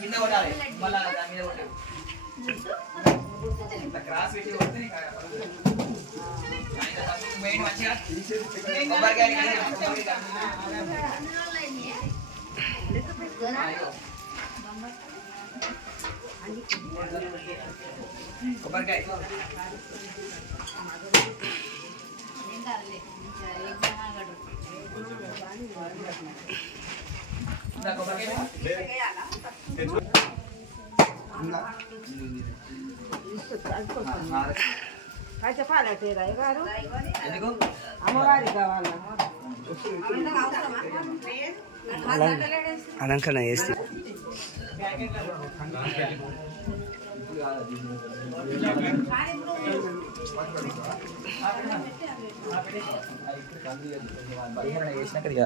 కింద కొట్టాలి మళ్ళా దాని మీద కొట్టాలి క్రాస్ పెట్టి కొడితే మెయిన్ మంచిగా కొబ్బరికాయ కొబ్బరికాయ చెప్పాలంటే గారు అమ్మవారి కావాలి అలంకరణ చేస్తే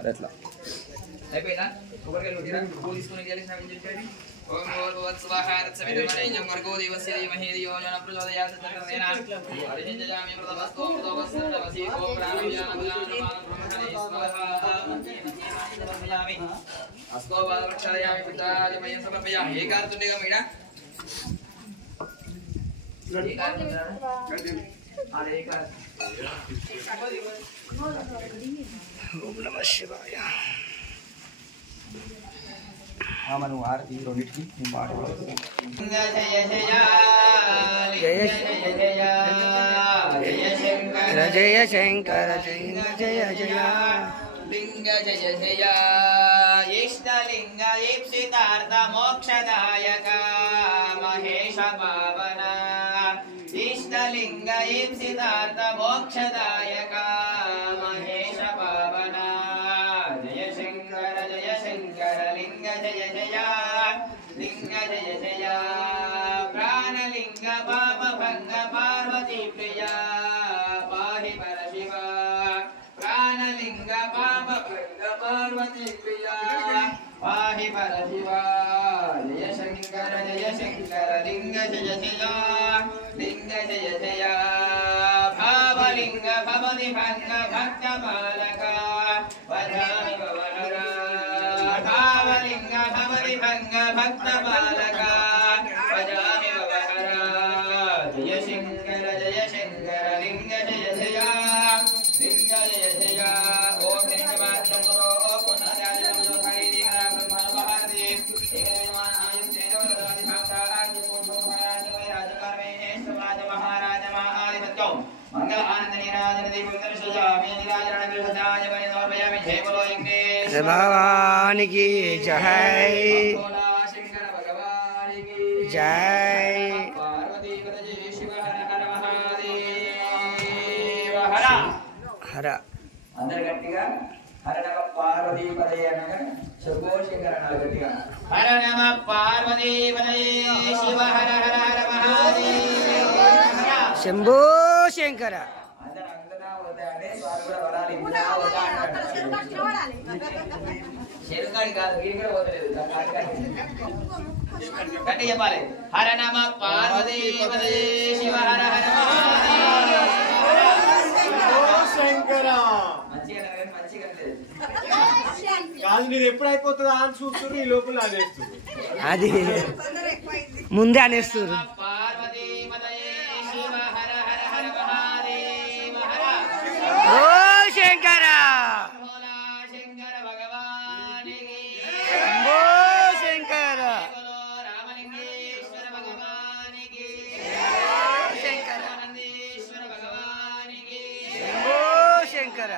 అట్లా అయిపోయిందా కొబ్బరికాయలు కొట్టిరా పువ్వు తీసుకుని తెలిసిన ఓం భూర్భువస్వః వర్గో దేవస్య ధీమహి ధియో యో నః ప్రచోదయాత్ తత్కర్మేణ హరిజయామి మృతమస్తు మృతవస్య ఓం ప్రాణాయామి అస్తో బాలవక్షాయామి పితాయ మయం సమర్పయామి ఏకార్తుండేగా మీడ ఓం నమః శివాయ మనం ఆరతి రెండింటికి జయ శంకర జయ జయ జయ లింగ జయ జయ ఇష్టలింగ ఈప్సితార్థ మోక్షదాయక మహేశ పావన ఇష్టలింగ ఈప్సితార్థ మోక్షదాయక మహేశ పావన జయ శంకర లింగ జయ జయ లింగ జయ జయ ప్రాణలింగ పాప భంగ పార్వతీ ప్రియ పాహి పర శివ ప్రాణలింగ పాప భంగ పార్వతీ ప్రియ పాహి పర శివ జయ శంకర లింగ జయ జయ లింగ జయ జయ భావలింగ భవతి భంగ భక్త బాలక వరామి వరర భావలింగ భవతి భంగ భక్త బాలక వరామి వరర జయ శంకర లింగ జయ జయ లింగ జయ జయ ఓం లింగమాత్మో పునరాజనమో హరిదిగ్రా బ్రహ్మణవహరి ఏకమాన ఆయుః తేజోదరాది భాషాది పూర్వం మహారాజమయ రాజకర్మేణ సమాజ మహారాజ మహాధిపత్యో మంగళ ఆనంద నిరాజన దీపం సజామి నిరాజన గృహదాయ వై నోర్మయామి జయ బలో ఇంగ్లీష్ భగవాన్ की जय శంకర భగవాన్ की जय పార్వతీ పదజే శివ హర హర మహాదేవ హర हर అందరు గట్టిగా హర నమ పార్వతీ పదయ అనగా శంభో శంకర అనాలి గట్టిగా హర నమ పార్వతీ పదయ శివ హర హర హర మహాదేవ హర शंभो शंकर అందరు అంగనా వదాడే స్వామి కూడా వరాలి ఇందా వదా అంటాడు శేరుగాడి కాదు వీడి కూడా వదలేదు గట్టి చెప్పాలి హర నమ పార్వతీ పదయ శివ హర హర మహాదేవ శంకరా మంచిగా మంచిగా లేదు కాదు మీరు ఎప్పుడు అయిపోతుందా అని చూస్తున్నారు ఈ లోపల అనేస్తుంది అది ముందే అనేస్తారు పార్వతీ పదయే శివ హర హర హర మహాదేవ హర ఓ శంకర భోలా శంకర భగవానికి శంభో శంకర బలో రామలింగేశ్వర భగవానికి శంకర ఆనందేశ్వర భగవానికి శంభో శంకర